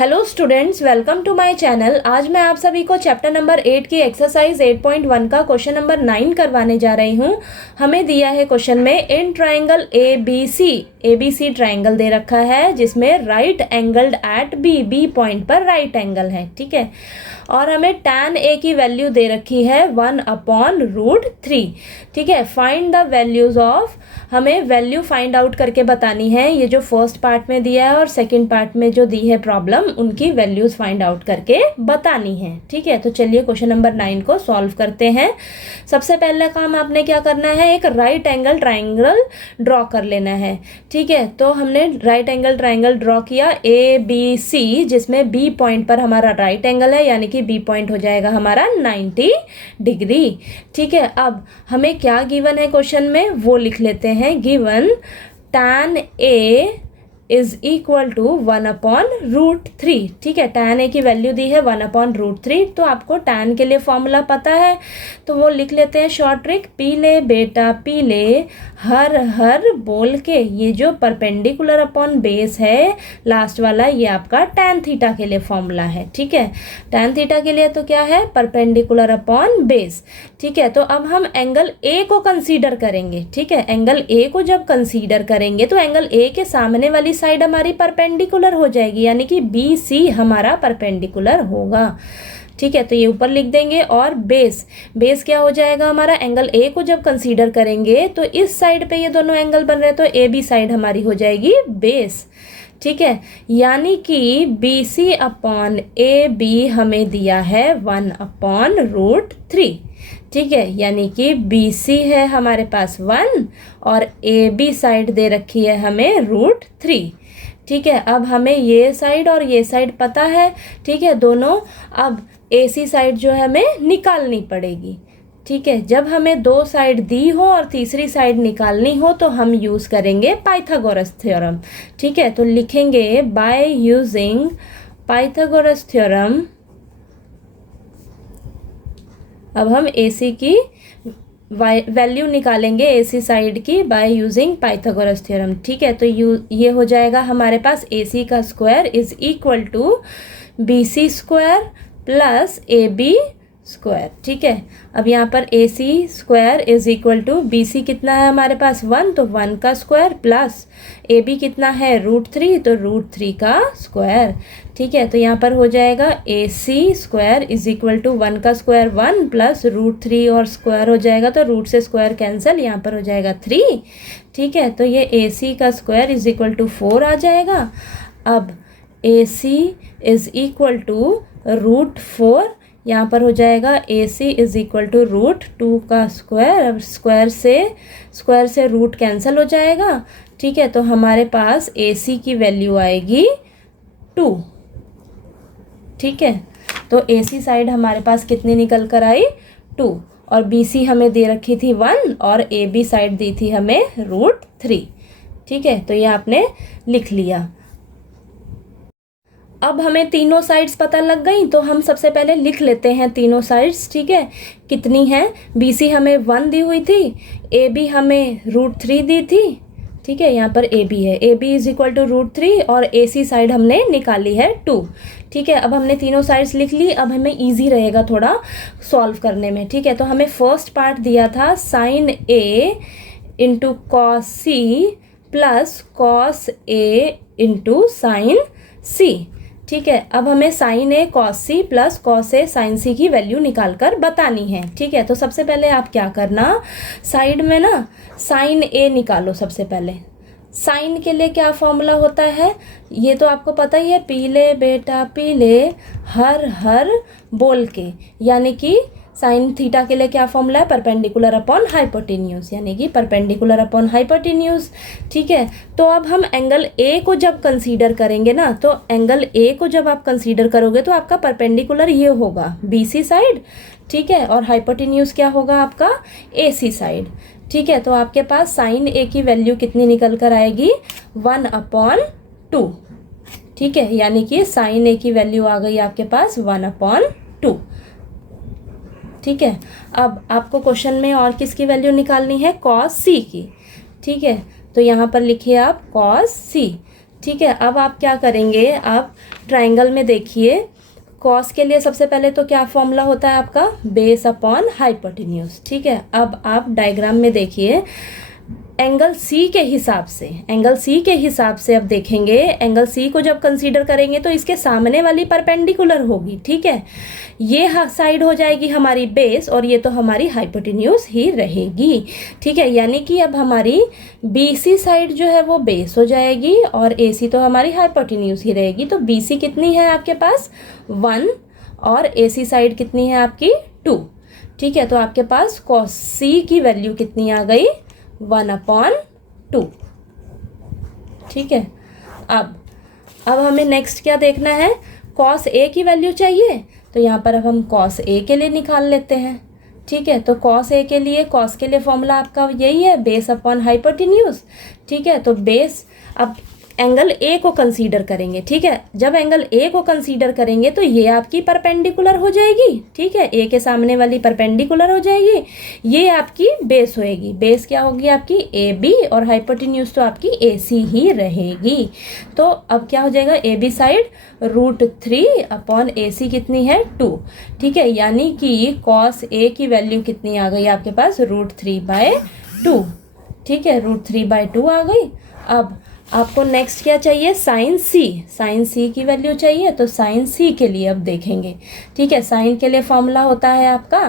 Hello students, welcome to my channel. आज मैं आप सभी को चैप्टर नंबर 8 की एक्सरसाइज 8.1 का क्वेश्चन नंबर 9 करवाने जा रही हूँ। हमें दिया है क्वेश्चन में इन ट्राइंगल ABC ट्राइंगल दे रखा है जिसमें right angled at B point पर राइट एंगल है, ठीक है। और हमें tan A की वैल्यू दे रखी है 1/√3, ठीक है। फाइंड द वैल्यूज ऑफ, हमें वैल्यू फाइंड आउट करके बतानी है। ये जो फर्स्ट पार्ट में दिया है और सेकंड पार्ट में जो दी है प्रॉब्लम, उनकी वैल्यूज फाइंड आउट करके बतानी है, ठीक है। तो चलिए क्वेश्चन नंबर 9 को सॉल्व करते हैं। सबसे पहला काम आपने क्या करना है, एक राइट एंगल ट्राइंगल ड्रॉ कर लेना है, ठीक है। तो हमने राइट एंगल ट्राइंगल ड्रॉ किया ABC, जिसमें बी पॉइंट पर हमारा राइट एंगल है, यानी कि बी पॉइंट हो जाएगा हमारा 90 डिग्री, ठीक है। अब हमें क्या गिवन है क्वेश्चन में वो लिख लेते हैं। Given tan A is equal to 1/√3, ठीक है। tan A की वैल्यू दी है 1/√3, तो आपको tan के लिए फॉर्मूला पता है तो वो लिख लेते हैं। शॉर्ट ट्रिक, पीले बेटा पीले, हर हर बोल के, ये जो परपेंडिकुलर अपॉन बेस है लास्ट वाला, ये आपका tan थीटा के लिए फॉर्मूला है, ठीक है। tan थीटा के लिए तो क्या है, परपेंडिकुलर अपॉन बेस, ठीक है। तो अब हम एंगल A को कंसीडर करेंगे, ठीक है। एंगल A को जब कंसीडर करेंगे तो एंगल A के सामने वाली साइड हमारी परपेंडिकुलर हो जाएगी, यानी कि BC हमारा परपेंडिकुलर होगा, ठीक है। तो ये ऊपर लिख देंगे। और बेस क्या हो जाएगा हमारा, एंगल A को जब कंसीडर करेंगे तो इस साइड पे ये दोनों एंगल बन रहे हैं, तो AB साइड हमारी हो जाएगी बेस, ठीक है। यानी कि BC/AB हमें दिया है 1/√3, ठीक है। यानी कि BC है हमारे पास 1 और AB साइड दे रखी है हमें √3, ठीक है। अब हमें ये साइड और ये साइड पता है, ठीक है, दोनों। अब AC साइड जो है हमें निकालनी पड़ेगी, ठीक है। जब हमें दो साइड दी हो और तीसरी साइड निकालनी हो तो हम यूज़ करेंगे पाइथागोरस थ्योरम, ठीक है। तो लिखेंगे बाय यूजिंग पाइथागोरस थ्योरम। अब हम AC की वैल्यू निकालेंगे AC साइड की बाय यूजिंग पाइथागोरस थ्योरम, ठीक है। तो ये हो जाएगा हमारे पास AC का square is equal to BC square plus AB square, ठीक है। अब यहाँ पर AC square is equal to BC कितना है हमारे पास 1, तो 1 का स्क्वायर प्लस AB कितना है √3, तो √3 का स्क्वायर, ठीक है। तो यहाँ पर हो जाएगा AC square is equal to 1 का स्क्वायर 1 प्लस √3 और स्क्वायर हो जाएगा, तो रूट से स्क्वायर कैंसिल, यहाँ पर हो जाएगा 3, ठीक है। तो ये AC का स्क्वायर इज इक्वल टू 4 आ जाएगा। अब AC इज इक्वल टू √4, यहाँ पर हो जाएगा AC इज इक्वल टू √2 का स्क्वायर। अब स्क्वायर से रूट कैंसिल हो जाएगा, ठीक है। तो हमारे पास AC की वैल्यू आएगी 2, ठीक है। तो AC साइड हमारे पास कितनी निकल कर आई 2, और BC हमें दे रखी थी 1 और AB साइड दी थी हमें √3, ठीक है। तो ये आपने लिख लिया। अब हमें तीनों साइड्स पता लग गई, तो हम सबसे पहले लिख लेते हैं तीनों साइड्स, ठीक है। कितनी है, BC हमें 1 दी हुई थी, AB हमें √3 दी थी, ठीक है। यहाँ पर AB है, AB इज इक्वल टू √3 और AC साइड हमने निकाली है 2, ठीक है। अब हमने तीनों साइड्स लिख ली। अब हमें इजी रहेगा थोड़ा सॉल्व करने में, ठीक है। तो हमें फर्स्ट पार्ट दिया था sin A into cos C plus cos A into sin C, ठीक है। अब हमें sin A cos C plus cos A sin C की वैल्यू निकाल कर बतानी है, ठीक है। तो सबसे पहले आप क्या करना, साइड में ना sin A निकालो। सबसे पहले साइन के लिए क्या फॉर्मूला होता है, ये तो आपको पता ही है, पीले बेटा पीले, हर हर बोल के, यानी कि साइन थीटा के लिए क्या फॉर्मूला है, परपेंडिकुलर अपॉन हाइपोटेन्यूज, यानी कि परपेंडिकुलर अपॉन हाइपोटेन्यूज, ठीक है। तो अब हम एंगल A को जब कंसीडर करेंगे ना, तो एंगल A को जब आप कंसीडर करोगे तो आपका परपेंडिकुलर ये होगा BC साइड, ठीक है। और हाइपोटेन्यूज क्या होगा आपका AC साइड, ठीक है। तो आपके पास sin A की वैल्यू कितनी निकल कर आएगी 1/2, ठीक है। यानी कि sin A की वैल्यू आ गई आपके पास 1/2, ठीक है। अब आपको क्वेश्चन में और किसकी वैल्यू निकालनी है, cos C की, ठीक है। तो यहाँ पर लिखिए आप cos C, ठीक है, अब आप क्या करेंगे, आप ट्राइंगल में देखिए, कॉस के लिए सबसे पहले तो क्या फॉर्मूला होता है आपका, बेस अपॉन हाइपोटेन्यूज। ठीक है, अब आप डायग्राम में देखिए, एंगल सी के हिसाब से, एंगल सी के हिसाब से अब देखेंगे, एंगल सी को जब कंसीडर करेंगे तो इसके सामने वाली परपेंडिकुलर होगी। ठीक है, ये साइड हो जाएगी हमारी बेस और ये तो हमारी हाइपोटेन्यूज ही रहेगी। ठीक है, यानी कि अब हमारी बीसी साइड जो है वो बेस हो जाएगी और एसी तो हमारी हाइपोटेन्यूज ही रहेगी। तो बीसी कितनी है आपके पास 1 और एसी साइड कितनी है आपकी 2। ठीक है, तो आपके पास कॉस सी की वैल्यू कितनी आ गई 1/2। ठीक है, अब हमें नेक्स्ट क्या देखना है, कॉस ए की वैल्यू चाहिए, तो यहाँ पर अब हम कॉस ए के लिए निकाल लेते हैं। ठीक है, तो कॉस ए के लिए, कॉस के लिए फॉर्मूला आपका यही है, बेस अपॉन हाइपोटेन्यूज। ठीक है, तो बेस, अब एंगल ए को कंसीडर करेंगे। ठीक है, जब एंगल ए को कंसीडर करेंगे तो ये आपकी परपेंडिकुलर हो जाएगी। ठीक है, ए के सामने वाली परपेंडिकुलर हो जाएगी, ये आपकी बेस होएगी। बेस क्या होगी आपकी ए बी और हाइपोटेन्यूज तो आपकी ए सी ही रहेगी। तो अब क्या हो जाएगा, ए बी साइड √3 अपॉन ए सी कितनी है 2। ठीक है, यानी कि कॉस ए की वैल्यू कितनी आ गई आपके पास √3/2। ठीक है, √3/2 आ गई। अब आपको नेक्स्ट क्या चाहिए, साइन सी, साइन सी की वैल्यू चाहिए, तो साइन सी के लिए अब देखेंगे। ठीक है, साइन के लिए फॉर्मूला होता है आपका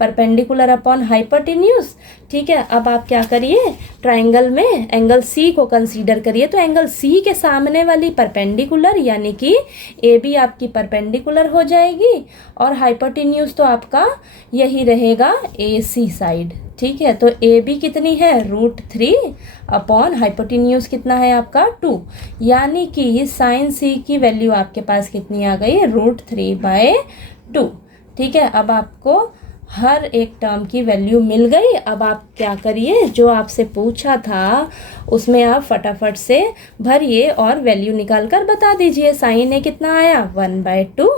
परपेंडिकुलर अपॉन हाइपोटेन्यूज। ठीक है, अब आप क्या करिए, ट्राइंगल में एंगल सी को कंसीडर करिए, तो एंगल सी के सामने वाली परपेंडिकुलर यानी कि ए बी आपकी परपेंडिकुलर हो जाएगी और हाइपोटेन्यूज तो आपका यही रहेगा ए सी साइड। ठीक है, तो ए बी कितनी है √3 अपॉन हाइपोटेन्यूज कितना है आपका 2, यानी कि साइन सी की वैल्यू आपके पास कितनी आ गई √3/2। ठीक है, अब आपको हर एक टर्म की वैल्यू मिल गई। अब आप क्या करिए, जो आपसे पूछा था उसमें आप फटाफट से भरिए और वैल्यू निकाल कर बता दीजिए। साइन ए कितना आया 1/2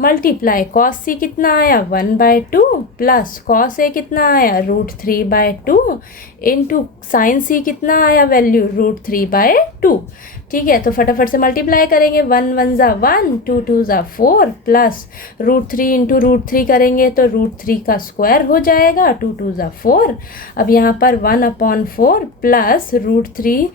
मल्टीप्लाई कॉस सी कितना आया 1/2 प्लस कॉस ए कितना आया √3/2 इंटू साइन सी कितना आया वैल्यू √3/2। ठीक है, तो फटाफट से मल्टीप्लाई करेंगे, 1 1 ज़ा 1, 2 2 ज़ा 4 प्लस √3 इंटू √3 करेंगे तो √3 का स्क्वायर हो जाएगा, 2 2 ज़ा 4। अब यहाँ पर 1/4 प्लस √3,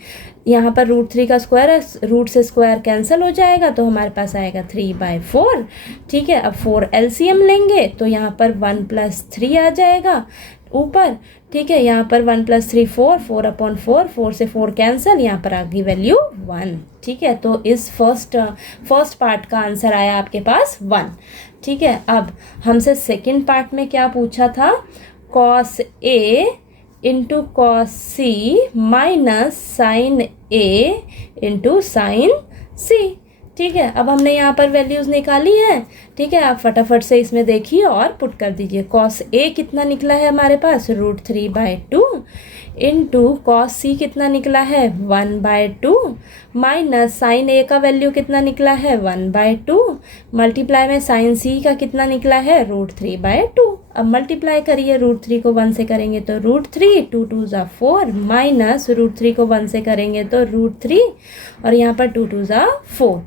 यहाँ पर √3 का स्क्वायर है, रूट से स्क्वायर कैंसिल हो जाएगा तो हमारे पास आएगा 3/4। ठीक है, अब 4 एलसीएम लेंगे तो यहाँ पर 1 + 3 आ जाएगा ऊपर। ठीक है, यहाँ पर 1 + 3 4, 4/4, 4 से 4 कैंसिल, यहाँ पर आ गई वैल्यू 1। ठीक है, तो इस फर्स्ट पार्ट का आंसर आया आपके पास 1। ठीक है, अब हमसे सेकंड पार्ट में क्या पूछा था, cos A into cos C minus sign A into sine सी। ठीक है, अब हमने यहाँ पर वैल्यूज़ निकाली है। ठीक है, आप फटाफट से इसमें देखिए और पुट कर दीजिए। कॉस ए कितना निकला है हमारे पास √3/2 इंटू कॉस सी कितना निकला है 1/2 माइनस साइन ए का वैल्यू कितना निकला है 1/2 मल्टीप्लाई में साइन सी का कितना निकला है √3/2। अब मल्टीप्लाई करिए, √3 को 1 से करेंगे तो √3, 2 2 ज़ा 4 माइनस √3 को 1 से करेंगे तो √3 और यहाँ पर 2 2 ज़ा 4।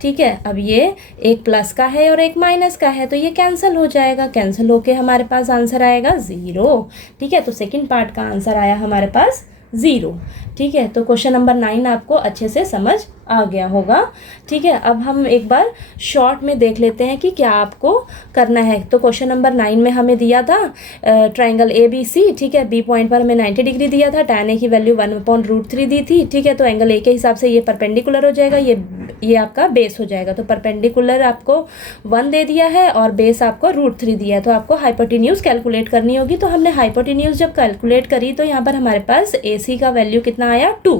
ठीक है, अब ये एक प्लस का है और एक माइनस का है तो ये कैंसिल हो जाएगा, कैंसिल होके हमारे पास आंसर आएगा 0। ठीक है, तो सेकंड पार्ट का आंसर आया हमारे पास 0। ठीक है, तो क्वेश्चन नंबर 9 आपको अच्छे से समझ आ गया होगा। ठीक है, अब हम एक बार शॉर्ट में देख लेते हैं कि क्या आपको करना है। तो क्वेश्चन नंबर 9 में हमें दिया था ट्राइंगल ए बी सी। ठीक है, बी पॉइंट पर हमें 90 डिग्री दिया था, tan ए की वैल्यू 1/√3 दी थी। ठीक है, तो एंगल ए के हिसाब से ये परपेंडिकुलर हो जाएगा, ये आपका बेस हो जाएगा। तो परपेंडिकुलर आपको 1 दे दिया है और बेस आपको √3 दिया है, तो आपको हाइपोटेन्यूज कैलकुलेट करनी होगी। तो हमने हाइपोटेन्यूज जब कैलकुलेट करी तो यहाँ पर हमारे पास ए सी का वैल्यू कितना आया 2।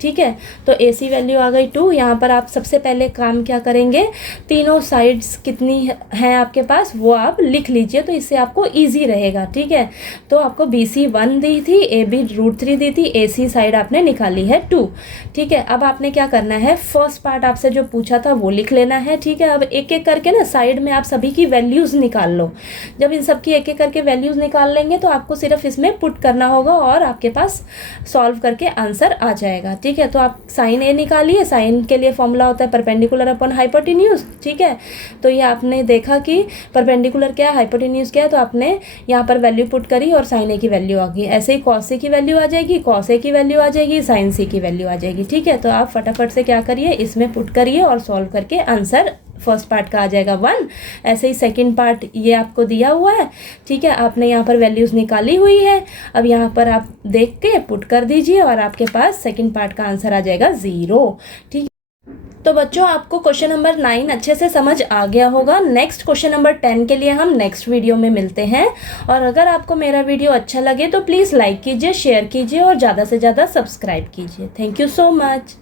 ठीक है, तो ए सी वैल्यू आ गई 2। यहाँ पर आप सबसे पहले काम क्या करेंगे, तीनों साइड्स कितनी हैं आपके पास वो आप लिख लीजिए, तो इससे आपको इजी रहेगा। ठीक है, तो आपको बी सी 1 दी थी, ए बी √3 दी थी, ए सी साइड आपने निकाली है 2। ठीक है, अब आपने क्या करना है, फर्स्ट पार्ट आपसे जो पूछा था वो लिख लेना है। ठीक है, अब एक एक करके ना साइड में आप सभी की वैल्यूज़ निकाल लो। जब इन सब की एक एक करके वैल्यूज़ निकाल लेंगे तो आपको सिर्फ इसमें पुट करना होगा और आपके पास सॉल्व करके आंसर आ जाएगा। ठीक है, तो आप साइन ए निकालिए। साइन के लिए फॉर्मूला होता है परपेंडिकुलर अपॉन हाइपोटेन्यूज। ठीक है, तो ये आपने देखा कि परपेंडिकुलर क्या है, हाइपोटेन्यूज क्या है, तो आपने यहाँ पर वैल्यू पुट करी और साइन ए की वैल्यू आ गई। ऐसे ही कॉस ए की वैल्यू आ जाएगी, कॉस ए की वैल्यू आ जाएगी, साइन सी की वैल्यू आ जाएगी। ठीक है, तो आप फटाफट से क्या करिए, इसमें पुट करिए और सॉल्व करके आंसर फर्स्ट पार्ट का आ जाएगा 1। ऐसे ही सेकंड पार्ट ये आपको दिया हुआ है। ठीक है, आपने यहाँ पर वैल्यूज़ निकाली हुई है। अब यहाँ पर आप देख के पुट कर दीजिए और आपके पास सेकंड पार्ट का आंसर आ जाएगा 0। ठीक, तो बच्चों आपको क्वेश्चन नंबर 9 अच्छे से समझ आ गया होगा। नेक्स्ट क्वेश्चन नंबर 10 के लिए हम नेक्स्ट वीडियो में मिलते हैं। और अगर आपको मेरा वीडियो अच्छा लगे तो प्लीज़ लाइक कीजिए, शेयर कीजिए और ज़्यादा से ज़्यादा सब्सक्राइब कीजिए। Thank you so much.